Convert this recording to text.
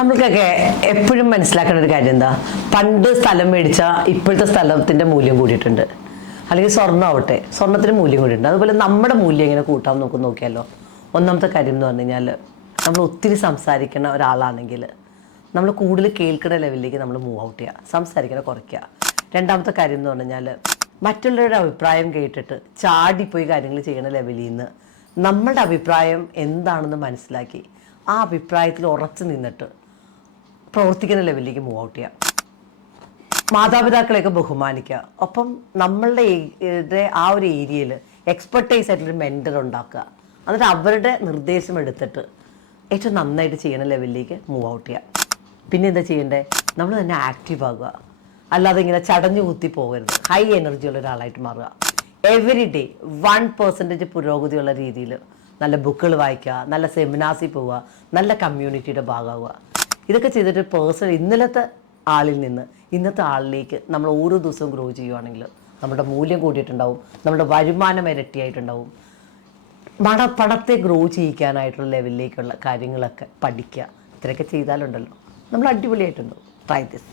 നമ്മൾക്കൊക്കെ എപ്പോഴും മനസ്സിലാക്കേണ്ട ഒരു കാര്യം എന്താ? പണ്ട് സ്ഥലം മേടിച്ച ഇപ്പോഴത്തെ സ്ഥലത്തിന്റെ മൂല്യം കൂടിയിട്ടുണ്ട്. അല്ലെങ്കിൽ സ്വർണം ആവട്ടെ സ്വർണത്തിന് മൂല്യം കൂടിയിട്ടുണ്ട്. അതുപോലെ നമ്മുടെ മൂല്യം എങ്ങനെ കൂട്ടാൻ നമുക്ക് നോക്കിയാലോ? ഒന്നാമത്തെ കാര്യം എന്ന് പറഞ്ഞു കഴിഞ്ഞാൽ നമ്മൾ ഒത്തിരി സംസാരിക്കുന്ന ഒരാളാണെങ്കിൽ നമ്മൾ കൂടുതൽ കേൾക്കുന്ന ലെവലിലേക്ക് നമ്മൾ മൂവ് ഔട്ട് ചെയ്യുക സംസാരിക്കണ കുറയ്ക്കുക രണ്ടാമത്തെ കാര്യം എന്ന് പറഞ്ഞു കഴിഞ്ഞാൽ മറ്റുള്ളവരുടെ അഭിപ്രായം കേട്ടിട്ട് ചാടിപ്പോയി കാര്യങ്ങൾ ചെയ്യുന്ന ലെവലിൽ നിന്ന് നമ്മളുടെ അഭിപ്രായം എന്താണെന്ന് മനസ്സിലാക്കി ആ അഭിപ്രായത്തിൽ ഉറച്ചു നിന്നിട്ട് പ്രവർത്തിക്കുന്ന ലെവലിലേക്ക് മൂവ് ഔട്ട് ചെയ്യാം. മാതാപിതാക്കളെയൊക്കെ ബഹുമാനിക്കുക. ഒപ്പം നമ്മളുടെ ആ ഒരു ഏരിയയിൽ എക്സ്പെർട്ടൈസ് ആയിട്ടുള്ളൊരു മെന്റർ ഉണ്ടാക്കുക. എന്നിട്ട് അവരുടെ നിർദ്ദേശം എടുത്തിട്ട് ഏറ്റവും നന്നായിട്ട് ചെയ്യുന്ന ലെവലിലേക്ക് മൂവ് ഔട്ട് ചെയ്യുക പിന്നെ എന്താ ചെയ്യേണ്ടത് നമ്മൾ തന്നെ ആക്റ്റീവ് ആകുക. അല്ലാതെ ഇങ്ങനെ ചടഞ്ഞു കുത്തി പോകരുത്. ഹൈ എനർജി ഉള്ള ഒരാളായിട്ട് മാറുക. എവറി ഡേ വൺ പെർസെന്റേജ് പുരോഗതിയുള്ള രീതിയിൽ നല്ല ബുക്കുകൾ വായിക്കുക നല്ല സെമിനാർസിൽ പോവുക നല്ല കമ്മ്യൂണിറ്റിയുടെ ഭാഗമാവുക. ഇതൊക്കെ ചെയ്തിട്ട് പേഴ്സണൽ ഇന്നലത്തെ ആളിൽ നിന്ന് ഇന്നത്തെ ആളിലേക്ക് നമ്മൾ ഓരോ ദിവസവും ഗ്രോ ചെയ്യുവാണെങ്കിൽ നമ്മുടെ മൂല്യം കൂടിയിട്ടുണ്ടാവും നമ്മുടെ വരുമാനം ഇരട്ടിയായിട്ടുണ്ടാവും. പണ പണത്തെ ഗ്രോ ചെയ്യിക്കാനായിട്ടുള്ള ലെവലിലേക്കുള്ള കാര്യങ്ങളൊക്കെ പഠിക്കുക. ഇത്രയൊക്കെ ചെയ്താലുണ്ടല്ലോ. നമ്മൾ അടിപൊളിയായിട്ടുണ്ടാവും ട്രൈ ദിസ്